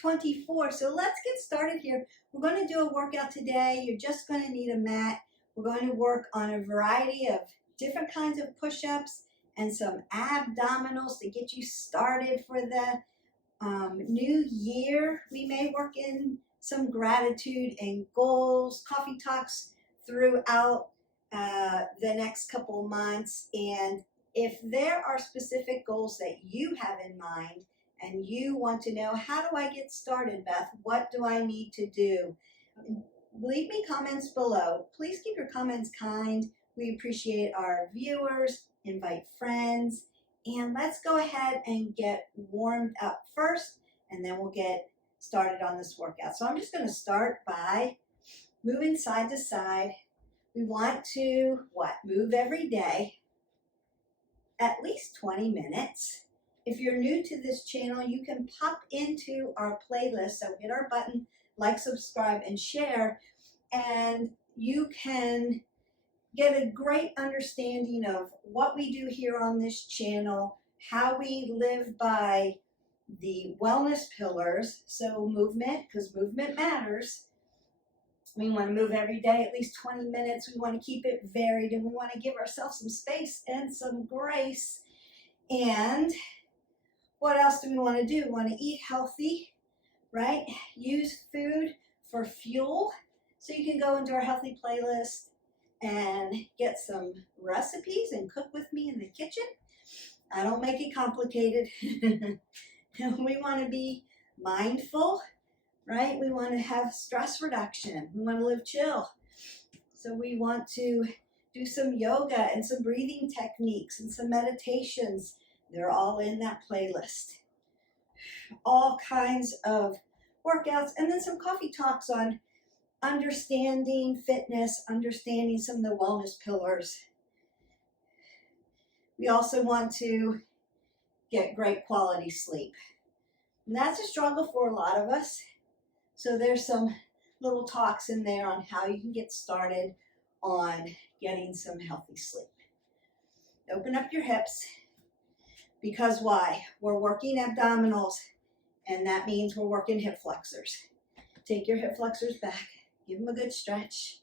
24. So let's get started here. We're going to do a workout today. You're just going to need a mat. We're going to work on a variety of different kinds of push-ups and some abdominals to get you started for the new year. We may work in some gratitude and goals, coffee talks throughout the next couple months. And if there are specific goals that you have in mind and you want to know, how do I get started, Beth? What do I need to do? Leave me comments below. Please keep your comments kind. We appreciate our viewers. Invite friends. And let's go ahead and get warmed up first, and then we'll get started on this workout. So I'm just going to start by moving side to side. We want to, move every day, at least 20 minutes. If you're new to this channel, you can pop into our playlist. So hit our button, like, subscribe, and share, and you can get a great understanding of what we do here on this channel, how we live by the wellness pillars. So movement, because movement matters. We want to move every day, at least 20 minutes. We want to keep it varied, and we want to give ourselves some space and some grace. And what else do we want to do? We want to eat healthy, right? Use food for fuel. So you can go into our healthy playlist and get some recipes and cook with me in the kitchen. I don't make it complicated. We want to be mindful, right? We want to have stress reduction. We want to live chill. So we want to do some yoga and some breathing techniques and some meditations. They're all in that playlist. All kinds of workouts, and then some coffee talks on understanding fitness, understanding some of the wellness pillars. We also want to get great quality sleep. And that's a struggle for a lot of us. So there's some little talks in there on how you can get started on getting some healthy sleep. Open up your hips, because why? We're working abdominals, and that means we're working hip flexors. Take your hip flexors back. Give them a good stretch.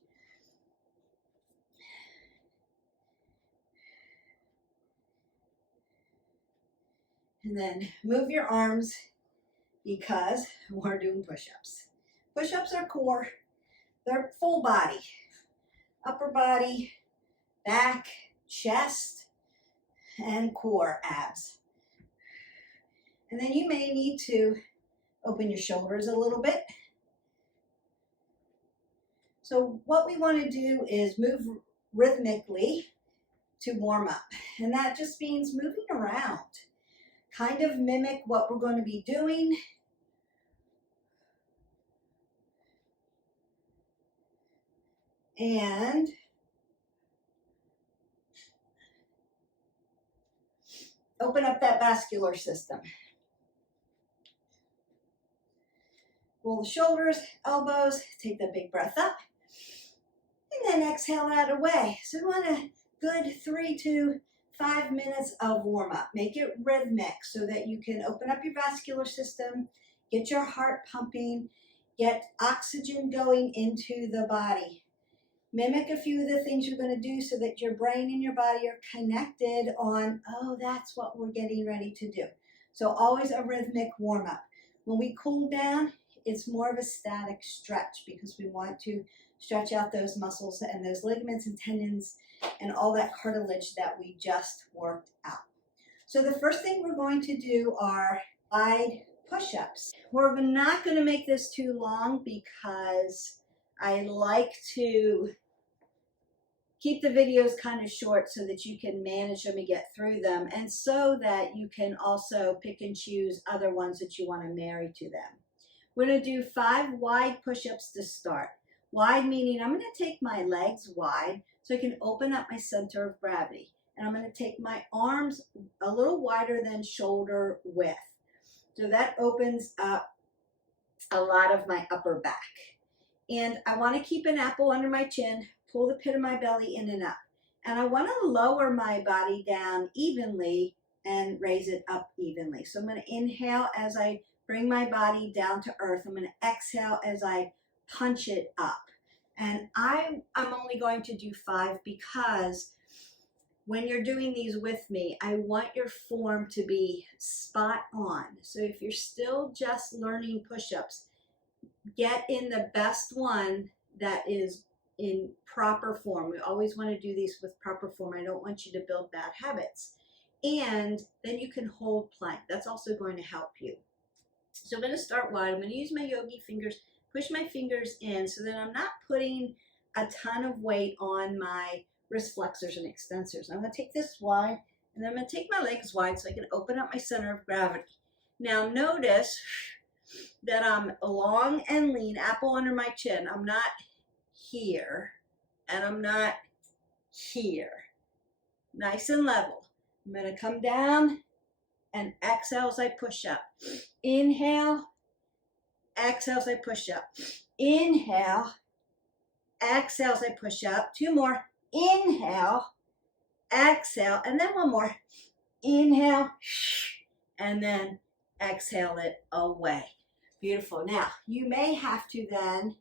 And then move your arms, because we're doing push-ups. Push-ups are core. They're full body. Upper body, back, chest, and core abs. And then you may need to open your shoulders a little bit. So what we want to do is move rhythmically to warm up. And that just means moving around. Kind of mimic what we're going to be doing. And open up that vascular system. Roll the shoulders, elbows, take that big breath up. And then exhale that away. So we want a good 3 to 5 minutes of warm up. Make it rhythmic so that you can open up your vascular system, get your heart pumping, get oxygen going into the body. Mimic a few of the things you're going to do so that your brain and your body are connected on, oh, that's what we're getting ready to do. So always a rhythmic warm up. When we cool down, it's more of a static stretch, because we want to stretch out those muscles and those ligaments and tendons and all that cartilage that we just worked out. So the first thing we're going to do are wide push-ups. We're not going to make this too long, because I like to keep the videos kind of short so that you can manage them and get through them, and so that you can also pick and choose other ones that you want to marry to them. We're going to do 5 wide push-ups to start. Wide meaning I'm going to take my legs wide so I can open up my center of gravity. And I'm going to take my arms a little wider than shoulder width. So that opens up a lot of my upper back. And I want to keep an apple under my chin, pull the pit of my belly in and up. And I want to lower my body down evenly and raise it up evenly. So I'm going to inhale as I bring my body down to earth. I'm going to exhale as I punch it up. And I'm only going to do 5 because when you're doing these with me, I want your form to be spot on. So if you're still just learning push-ups, get in the best one that is in proper form. We always want to do these with proper form. I don't want you to build bad habits. And then you can hold plank. That's also going to help you. So I'm going to start wide. I'm going to use my yogi fingers, push my fingers in so that I'm not putting a ton of weight on my wrist flexors and extensors. I'm going to take this wide, and then I'm going to take my legs wide so I can open up my center of gravity. Now notice that I'm long and lean, apple under my chin. I'm not here, and I'm not here. Nice and level. I'm going to come down and exhale as I push up. Inhale, exhale as I push up. Inhale, exhale as I push up. 2 more. Inhale, exhale, and then 1 more. Inhale, and then exhale it away. Beautiful. Now, you may have to then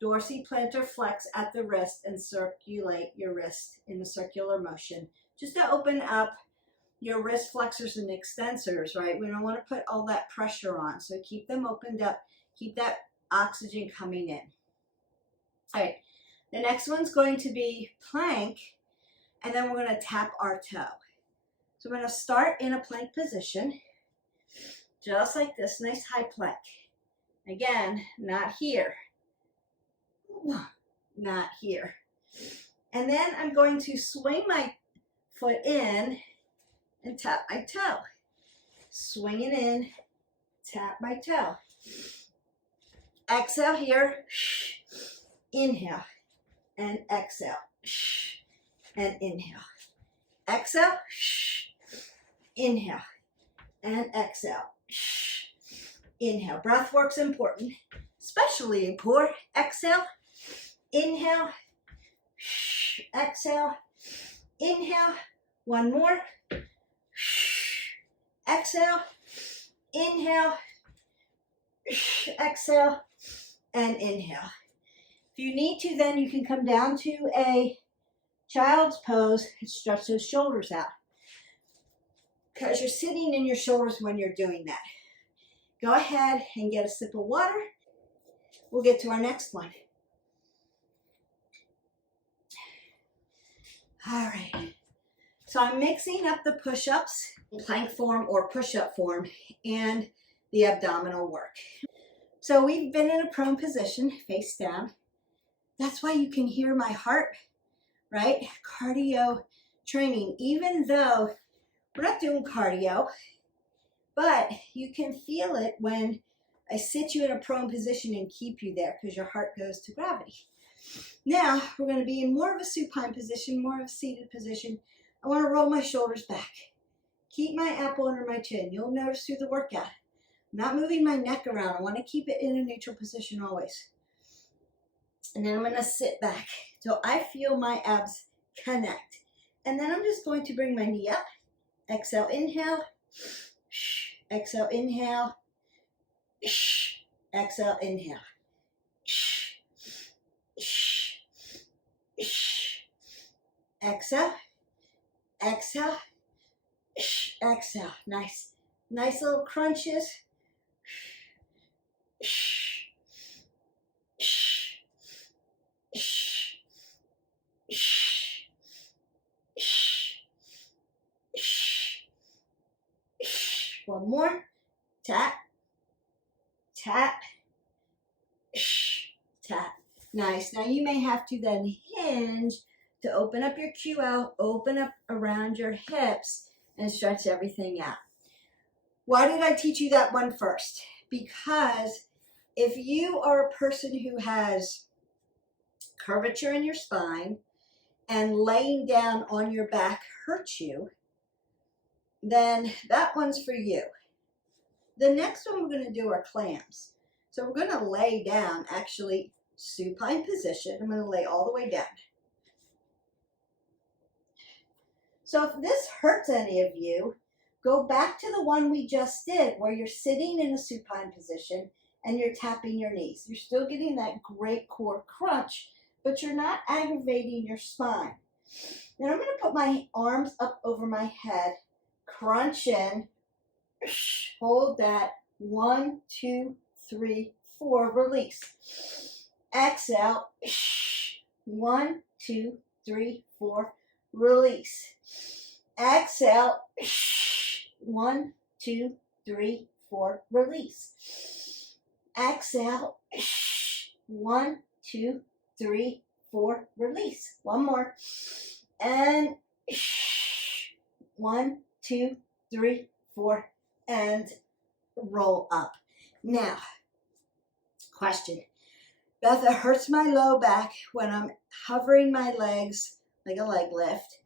dorsiplantar flex at the wrist and circulate your wrist in a circular motion just to open up your wrist flexors and extensors, right? We don't want to put all that pressure on. So keep them opened up. Keep that oxygen coming in. All right. The next one's going to be plank, and then we're going to tap our toe. So we're going to start in a plank position, just like this, nice high plank. Again, not here, not here. And then I'm going to swing my foot in and tap my toe. Swing it in, tap my toe. Exhale here, inhale, and exhale, and inhale. Exhale, inhale, and exhale. Inhale. Breath work's important, especially in core. Exhale, inhale, exhale, inhale. 1 more. Exhale, inhale, exhale, and inhale. If you need to, then you can come down to a child's pose and stretch those shoulders out, because you're sitting in your shoulders when you're doing that. Go ahead and get a sip of water. We'll get to our next one. All right. So I'm mixing up the push-ups, plank form or push-up form, and the abdominal work. So we've been in a prone position, face down. That's why you can hear my heart, right? Cardio training, even though we're not doing cardio, but you can feel it when I sit you in a prone position and keep you there because your heart goes to gravity. Now we're going to be in more of a supine position, more of a seated position. I want to roll my shoulders back. Keep my apple under my chin. You'll notice through the workout, I'm not moving my neck around. I want to keep it in a neutral position always. And then I'm going to sit back till I feel my abs connect. And then I'm just going to bring my knee up. Exhale, inhale. Exhale, inhale. Exhale, inhale. Exhale. Exhale. Exhale. Nice. Nice little crunches. One more. Tap. Tap. Tap. Nice. Now you may have to then hinge to open up your QL, open up around your hips, and stretch everything out. Why did I teach you that one first? Because if you are a person who has curvature in your spine and laying down on your back hurts you, then that one's for you. The next one we're going to do are clams. So we're going to lay down, actually supine position. I'm going to lay all the way down. So if this hurts any of you, Go back to the one we just did where you're sitting in a supine position and you're tapping your knees. You're still getting that great core crunch, but you're not aggravating your spine. Then I'm going to put my arms up over my head, crunch in, hold that, 1, 2, 3, 4, release. Exhale, 1, 2, 3, 4, release. Exhale, 1, 2, 3, 4, release. Exhale, 1, 2, 3, 4, release. One more. And 1, 2, 3, 4, and roll up. Now, question. Beth, it hurts my low back when I'm hovering my legs like a leg lift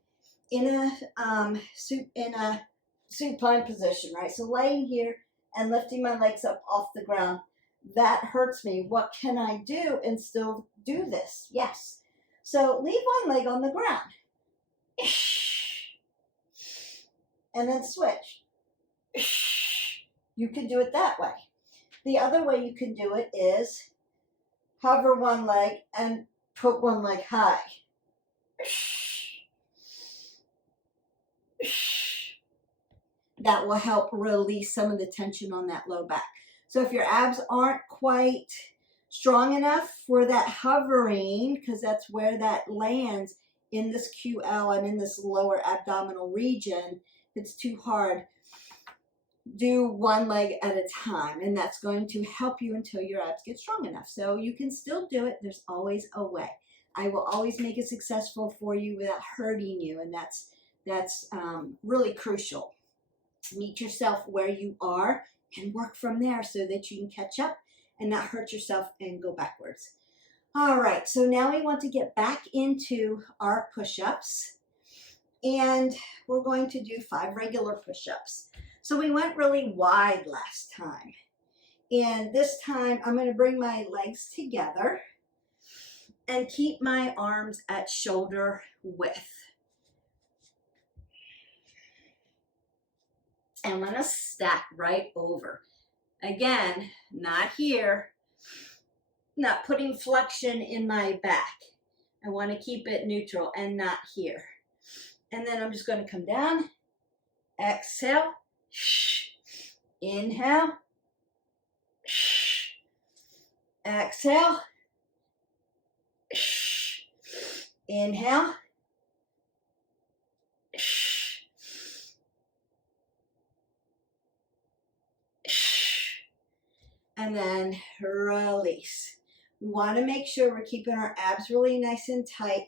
in a supine position, right? So laying here and lifting my legs up off the ground, that hurts me. What can I do and still do this? Yes. So leave one leg on the ground. And then switch. You can do it that way. The other way you can do it is hover one leg and put one leg high. That will help release some of the tension on that low back. So if your abs aren't quite strong enough for that hovering, because that's where that lands in this QL and in this lower abdominal region, it's too hard. Do one leg at a time, and that's going to help you until your abs get strong enough. So you can still do it. There's always a way. I will always make it successful for you without hurting you, and that's really crucial. Meet yourself where you are and work from there so that you can catch up and not hurt yourself and go backwards. All right, so now we want to get back into our push-ups, and we're going to do 5 regular push-ups. So we went really wide last time, and this time I'm going to bring my legs together and keep my arms at shoulder width. And I'm going to stack right over. Again, not here, not putting flexion in my back. I want to keep it neutral and not here. And then I'm just going to come down, exhale, inhale, exhale, inhale, and then release. We want to make sure we're keeping our abs really nice and tight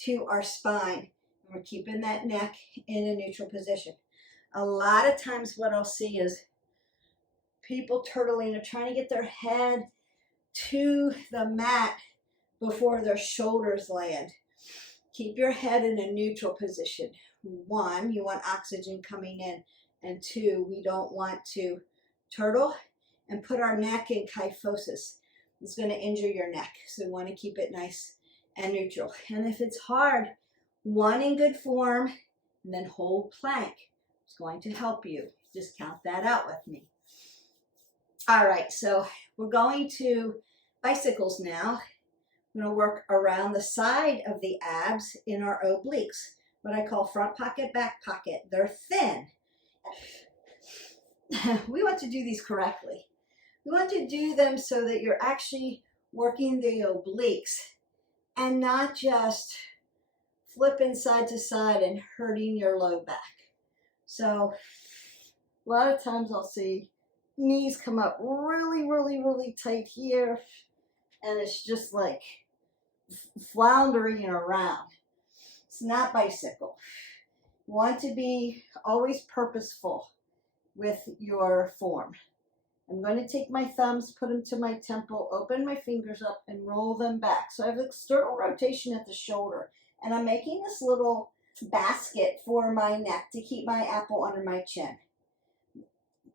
to our spine. We're keeping that neck in a neutral position. A lot of times what I'll see is people turtling or trying to get their head to the mat before their shoulders land. Keep your head in a neutral position. 1, you want oxygen coming in, and 2, we don't want to turtle and put our neck in kyphosis. It's going to injure your neck, so we want to keep it nice and neutral. And if it's hard, 1 in good form, and then hold plank. It's going to help you. Just count that out with me. All right, so we're going to bicycles now. I'm going to work around the side of the abs in our obliques, what I call front pocket, back pocket. They're thin. We want to do these correctly. We want to do them so that you're actually working the obliques and not just flipping side to side and hurting your low back. So a lot of times I'll see knees come up really, really, really tight here, and it's just like floundering around. It's not bicycle. You want to be always purposeful with your form. I'm going to take my thumbs, put them to my temple, open my fingers up, and roll them back. So I have external rotation at the shoulder, and I'm making this little basket for my neck to keep my apple under my chin.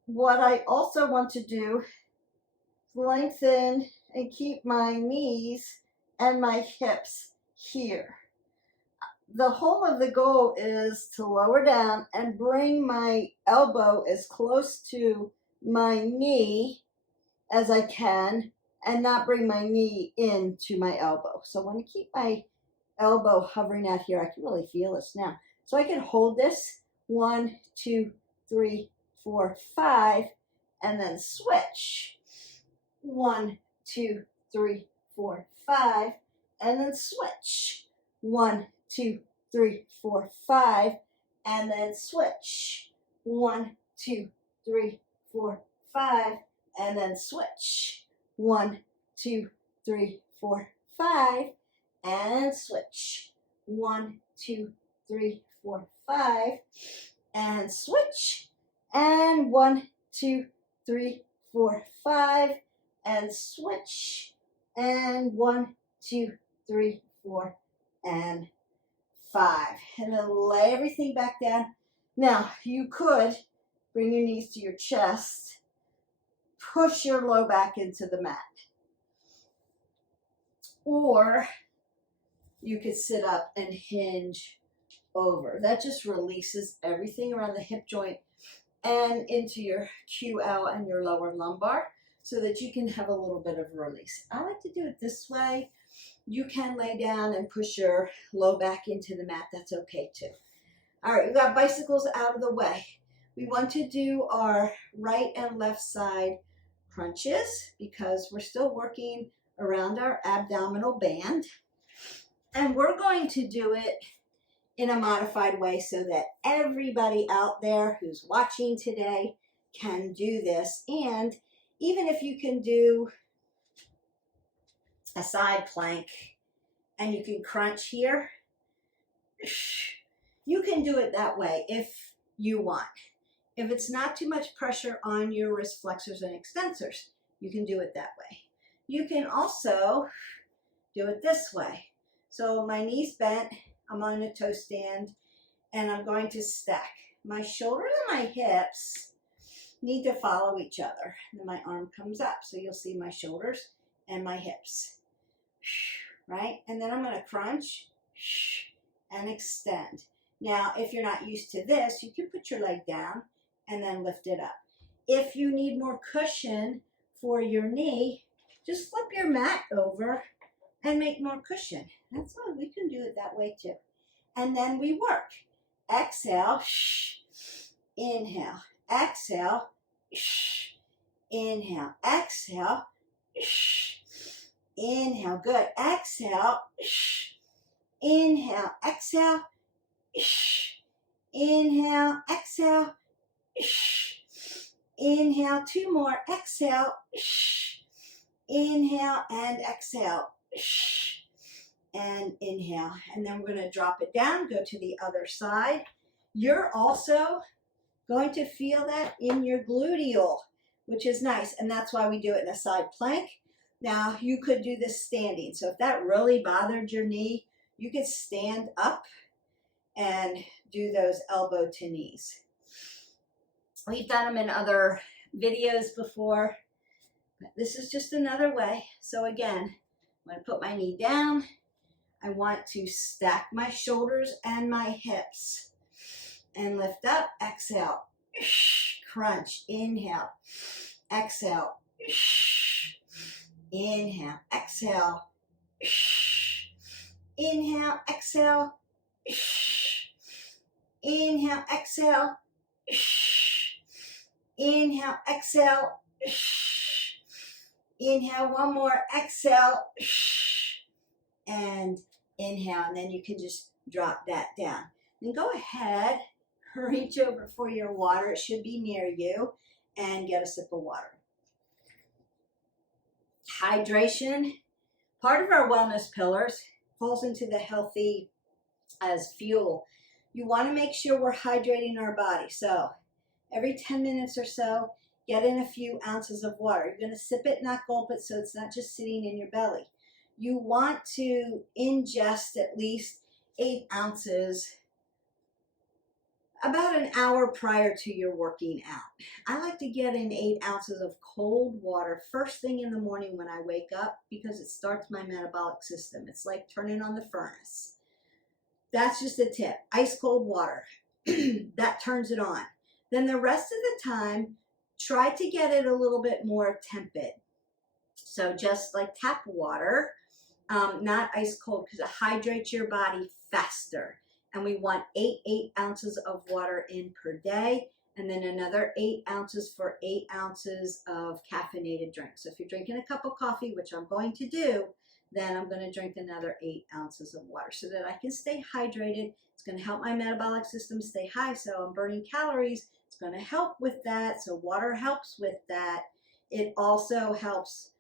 What I also want to do is lengthen and keep my knees and my hips here. the whole of the goal is to lower down and bring my elbow as close to my knee as I can and not bring my knee into my elbow. So I want to keep my elbow hovering out here. I can really feel this now. So I can hold this 1, 2, 3, 4, 5, and then switch. 1, 2, 3, 4, 5, and then switch. 1, 2, 3, 4, 5, and then switch. 1, 2, 3, 4, 5, and then switch. 1, 2, 3, 4, 5, and switch. 1, 2, 3, 4, 5, and switch. And 1, 2, 3, 4, 5, and switch. And 1, 2, 3, 4, and 5. And then lay everything back down. Now, you could bring your knees to your chest, push your low back into the mat. Or you could sit up and hinge over. That just releases everything around the hip joint and into your QL and your lower lumbar so that you can have a little bit of release. I like to do it this way. You can lay down and push your low back into the mat. That's okay too. All right, we've got bicycles out of the way. We want to do our right and left side crunches because we're still working around our abdominal band. And we're going to do it in a modified way so that everybody out there who's watching today can do this. And even if you can do a side plank and you can crunch here, you can do it that way if you want. If it's not too much pressure on your wrist flexors and extensors, you can do it that way. You can also do it this way. So my knees bent, I'm on a toe stand, and I'm going to stack. My shoulders and my hips need to follow each other. And then my arm comes up, so you'll see my shoulders and my hips, right? And then I'm going to crunch and extend. Now, if you're not used to this, you can put your leg down and then lift it up. If you need more cushion for your knee, just flip your mat over and make more cushion. That's all. We can do it that way too. And then we work. Exhale, inhale, exhale, inhale, exhale, inhale. Good. Exhale, inhale, exhale, inhale, exhale, inhale. 2 more. Exhale, inhale, and exhale. And inhale, and then we're going to drop it down, go to the other side. You're also going to feel that in your gluteal, which is nice, and that's why we do it in a side plank. Now, you could do this standing, so if that really bothered your knee, you could stand up and do those elbow to knees. We've done them in other videos before, but this is just another way. So again, I'm going to put my knee down. I want to stack my shoulders and my hips and lift up. Exhale, crunch, inhale, exhale, inhale, exhale, inhale, exhale, inhale, exhale, inhale, exhale, inhale, one more, exhale, and inhale, and then you can just drop that down. Then go ahead, reach over for your water. It should be near you, and get a sip of water. Hydration, part of our wellness pillars, falls into the healthy as fuel. You want to make sure we're hydrating our body. So every 10 minutes or so, get in a few ounces of water. You're going to sip it, not gulp it, so it's not just sitting in your belly. You want to ingest at least 8 ounces about an hour prior to your working out. I like to get in 8 ounces of cold water first thing in the morning when I wake up because it starts my metabolic system. It's like turning on the furnace. That's just a tip. Ice cold water. That turns it on. Then the rest of the time, try to get it a little bit more tepid. So just like tap water, not ice cold, because it hydrates your body faster. And we want 8 ounces of water in per day, and then another 8 ounces for 8 ounces of caffeinated drink. So if you're drinking a cup of coffee, which I'm going to do, then I'm going to drink another 8 ounces of water so that I can stay hydrated. It's going to help my metabolic system stay high, so I'm burning calories. It's going to help with that, so water helps with that. It also helps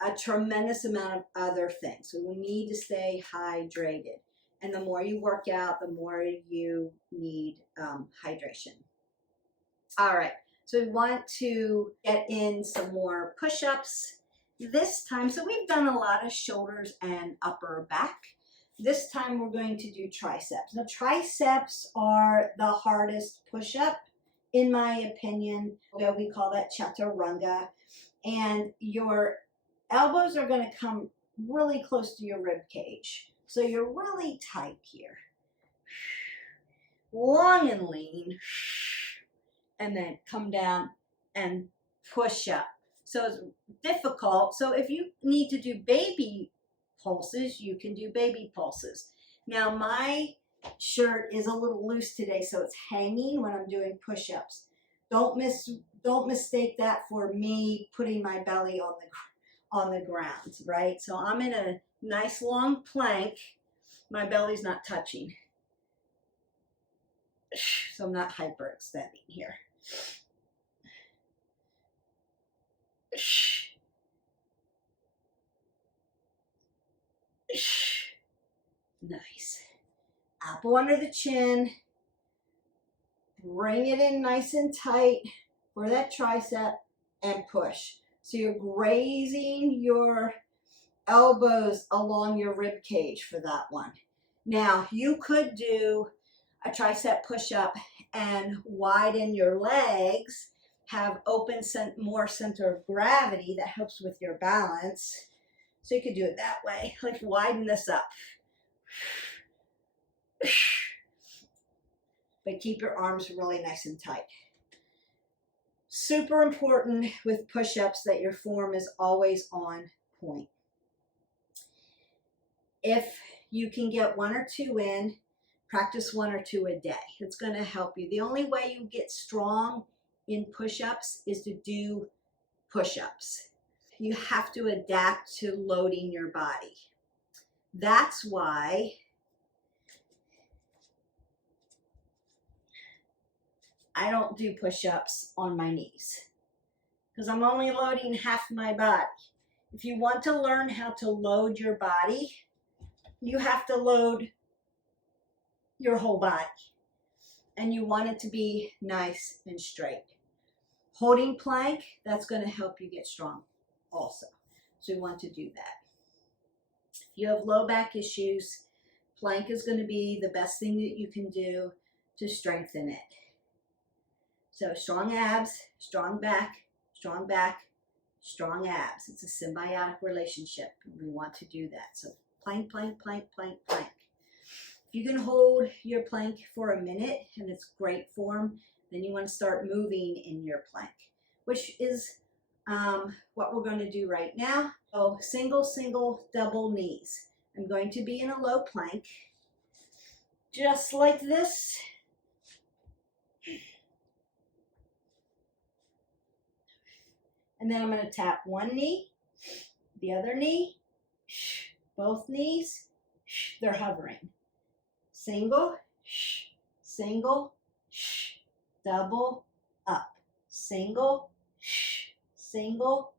a tremendous amount of other things. So we need to stay hydrated. And the more you work out, the more you need hydration. All right, so we want to get in some more push-ups this time. So we've done a lot of shoulders and upper back. This time we're going to do triceps. Now triceps are the hardest push-up, in my opinion. We call that chaturanga. And your elbows are going to come really close to your rib cage. So you're really tight here. Long and lean. And then come down and push up. So it's difficult. So if you need to do baby pulses, you can do baby pulses. Now my shirt is a little loose today, so it's hanging when I'm doing push-ups. Don't mistake that for me putting my belly on the ground, right? So I'm in a nice long plank. My belly's not touching. So I'm not hyperextending here. Nice. Apple under the chin. Bring it in nice and tight for that tricep and push. So you're grazing your elbows along your rib cage for that one. Now you could do a tricep push-up and widen your legs, have open more center of gravity that helps with your balance. So you could do it that way, like widen this up. But keep your arms really nice and tight. Super important with push-ups that your form is always on point. If you can get 1 or 2 in, practice 1 or 2 a day. It's going to help you. The only way you get strong in push-ups is to do push-ups. You have to adapt to loading your body. That's why I don't do push-ups on my knees, because I'm only loading half my body. If you want to learn how to load your body, you have to load your whole body, and you want it to be nice and straight. Holding plank, that's going to help you get strong also. So you want to do that. If you have low back issues, plank is going to be the best thing that you can do to strengthen it. So strong abs, strong back, strong back, strong abs. It's a symbiotic relationship. We want to do that. So plank, plank, plank, plank, plank. If you can hold your plank for a minute and it's great form, then you want to start moving in your plank, which is what we're going to do right now. So single, single, double knees. I'm going to be in a low plank, just like this. And then I'm going to tap one knee, the other knee, both knees, they're hovering. Single, single, double, up. Single, single,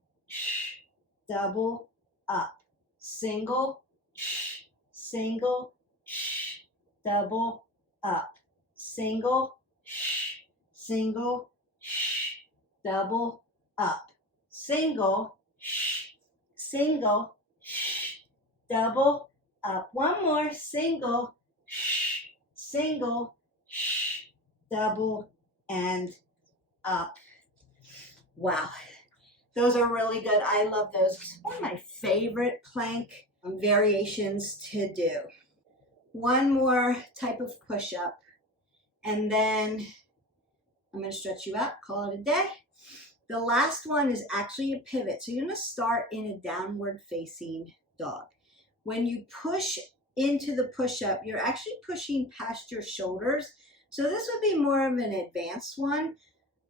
double, up. Single, single, double, up. Single, single, double, up. Single, single, double, up. One more, single, single, double, and up. Wow, those are really good. I love those. One of my favorite plank variations to do. one more type of push-up, and then I'm going to stretch you out, call it a day. The last one is actually a pivot. So you're going to start in a downward facing dog. When you push into the push-up, you're actually pushing past your shoulders. So this would be more of an advanced one.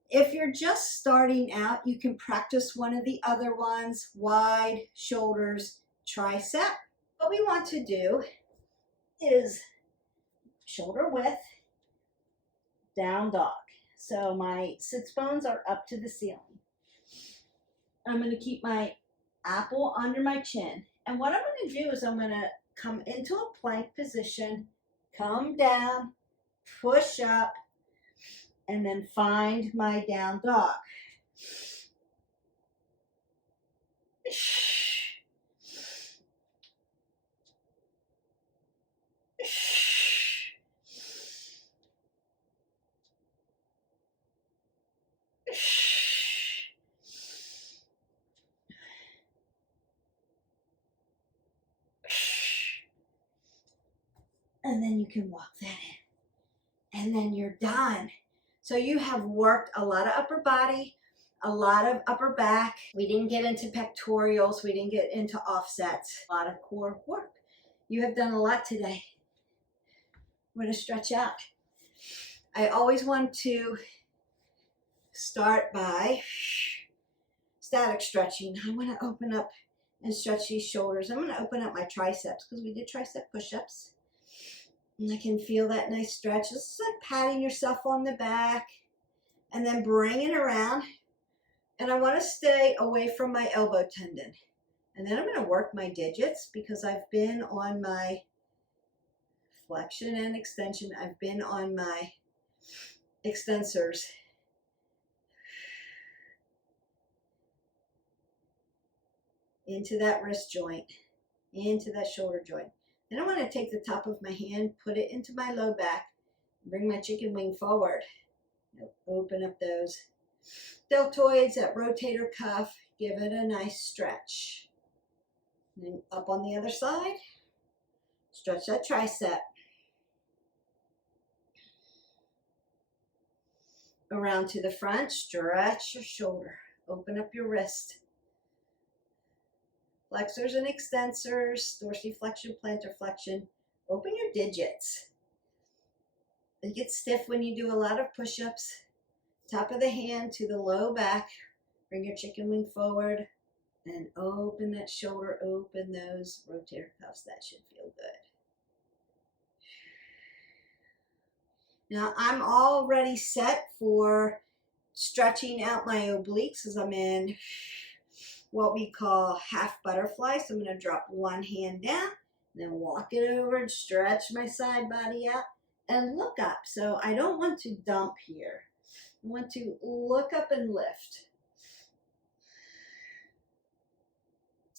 If you're just starting out, you can practice one of the other ones, wide shoulders, tricep. What we want to do is shoulder width, down dog. So my sits bones are up to the ceiling. I'm going to keep my apple under my chin. And what I'm going to do is I'm going to come into a plank position, come down, push up, and then find my down dog. And then you can walk that in. And then you're done. So you have worked a lot of upper body, a lot of upper back. We didn't get into pectorials. We didn't get into offsets. A lot of core work. You have done a lot today. We're going to stretch out. I always want to start by static stretching. I want to open up and stretch these shoulders. I'm going to open up my triceps because we did tricep push-ups. And I can feel that nice stretch. This is like patting yourself on the back and then bring it around. And I want to stay away from my elbow tendon. And then I'm going to work my digits because I've been on my flexion and extension. I've been on my extensors. Into that wrist joint, into that shoulder joint. Then I want to take the top of my hand, put it into my low back, bring my chicken wing forward. Open up those deltoids, that rotator cuff, give it a nice stretch. And then up on the other side, stretch that tricep. Around to the front, stretch your shoulder, open up your wrist. Flexors and extensors, dorsiflexion, plantar flexion. Open your digits. They get stiff when you do a lot of push-ups. Top of the hand to the low back. Bring your chicken wing forward and open that shoulder, open those rotator cuffs. That should feel good. Now I'm already set for stretching out my obliques as I'm in what we call half butterfly. So I'm going to drop one hand down, then walk it over and stretch my side body out and look up. So I don't want to dump here. I want to look up and lift.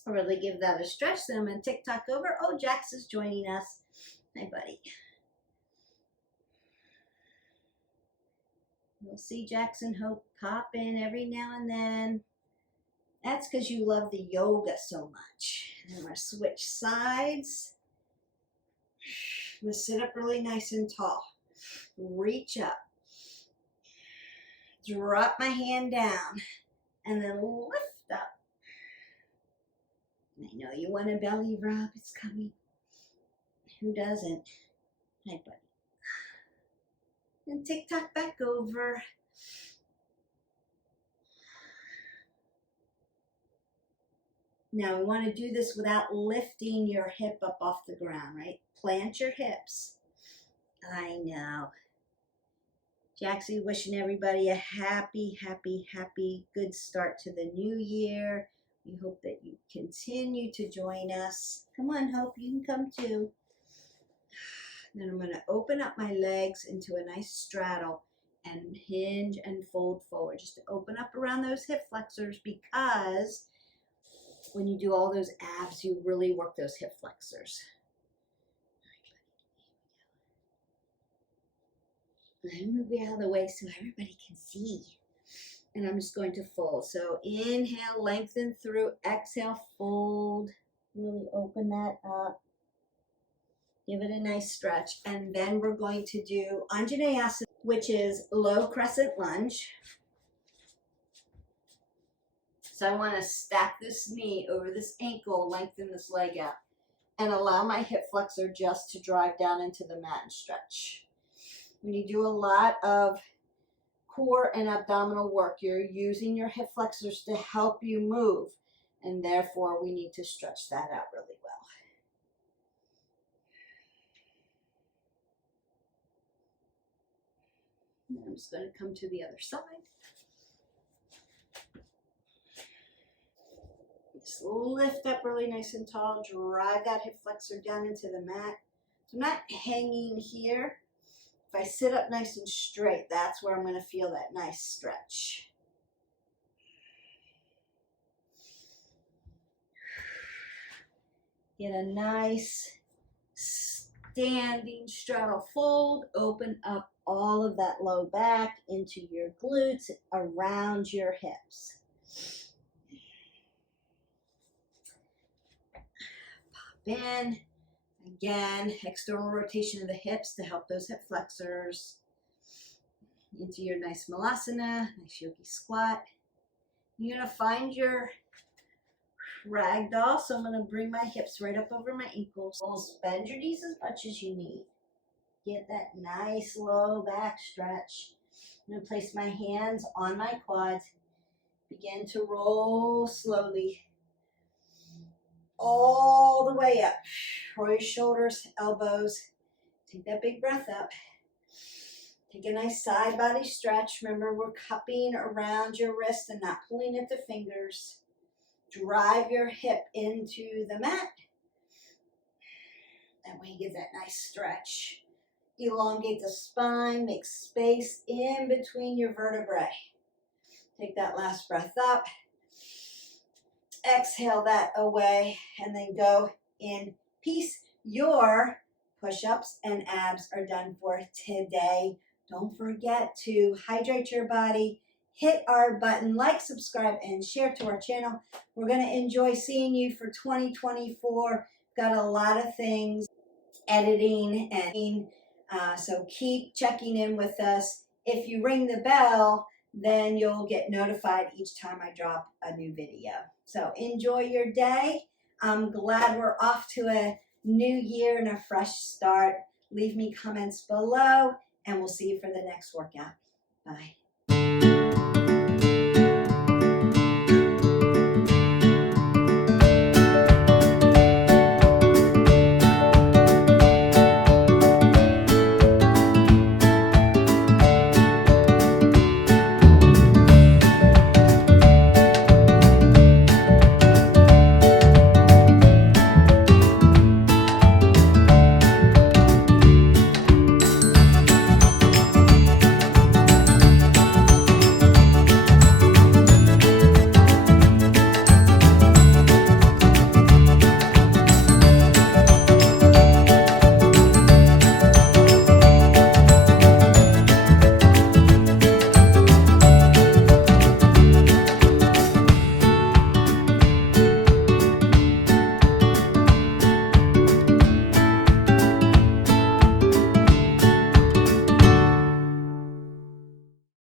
I'll really give that a stretch. Then I'm going to tick-tock over. Oh, Jax is joining us. Hi, buddy. You'll see Jackson Hope pop in every now and then. That's because you love the yoga so much. And I'm going to switch sides. I'm going to sit up really nice and tall. Reach up. Drop my hand down. And then lift up. I know you want a belly rub. It's coming. Who doesn't? Hi, buddy. And tick-tock back over. Now we want to do this without lifting your hip up off the ground, right? Plant your hips. I know. Jaxie wishing everybody a happy, happy, happy, good start to the new year. We hope that you continue to join us. Come on, Hope, you can come too. Then I'm going to open up my legs into a nice straddle and hinge and fold forward. Just to open up around those hip flexors, because when you do all those abs, you really work those hip flexors. Let me move you out of the way so everybody can see. And I'm just going to fold. So inhale, lengthen through. Exhale, fold. Really open that up. Give it a nice stretch. And then we're going to do Anjaneyasana, which is low crescent lunge. So I want to stack this knee over this ankle, lengthen this leg out, and allow my hip flexor just to drive down into the mat and stretch. When you do a lot of core and abdominal work, you're using your hip flexors to help you move, and therefore we need to stretch that out really well. And I'm just going to come to the other side. Just lift up really nice and tall, drive that hip flexor down into the mat. So I'm not hanging here. If I sit up nice and straight, that's where I'm going to feel that nice stretch. Get a nice standing straddle fold. Open up all of that low back into your glutes, around your hips. Pop in. Again, external rotation of the hips to help those hip flexors. Into your nice malasana, nice yogi squat. You're going to find your ragdoll, so I'm going to bring my hips right up over my ankles. Bend your knees as much as you need. Get that nice low back stretch. I'm going to place my hands on my quads. Begin to roll slowly all the way up. Roll your shoulders, elbows. Take that big breath up. Take a nice side body stretch. Remember, we're cupping around your wrist and not pulling at the fingers. Drive your hip into the mat. That way you get that nice stretch. Elongate the spine, make space in between your vertebrae. Take that last breath up. Exhale that away, and then go in peace. Your push-ups and abs are done for today. Don't forget to hydrate your body. Hit our button, like, subscribe, and share to our channel. We're going to enjoy seeing you for 2024. Got a lot of things, editing, and so keep checking in with us. If you ring the bell, then you'll get notified each time I drop a new video. So enjoy your day. I'm glad we're off to a new year and a fresh start. Leave me comments below, and we'll see you for the next workout. Bye.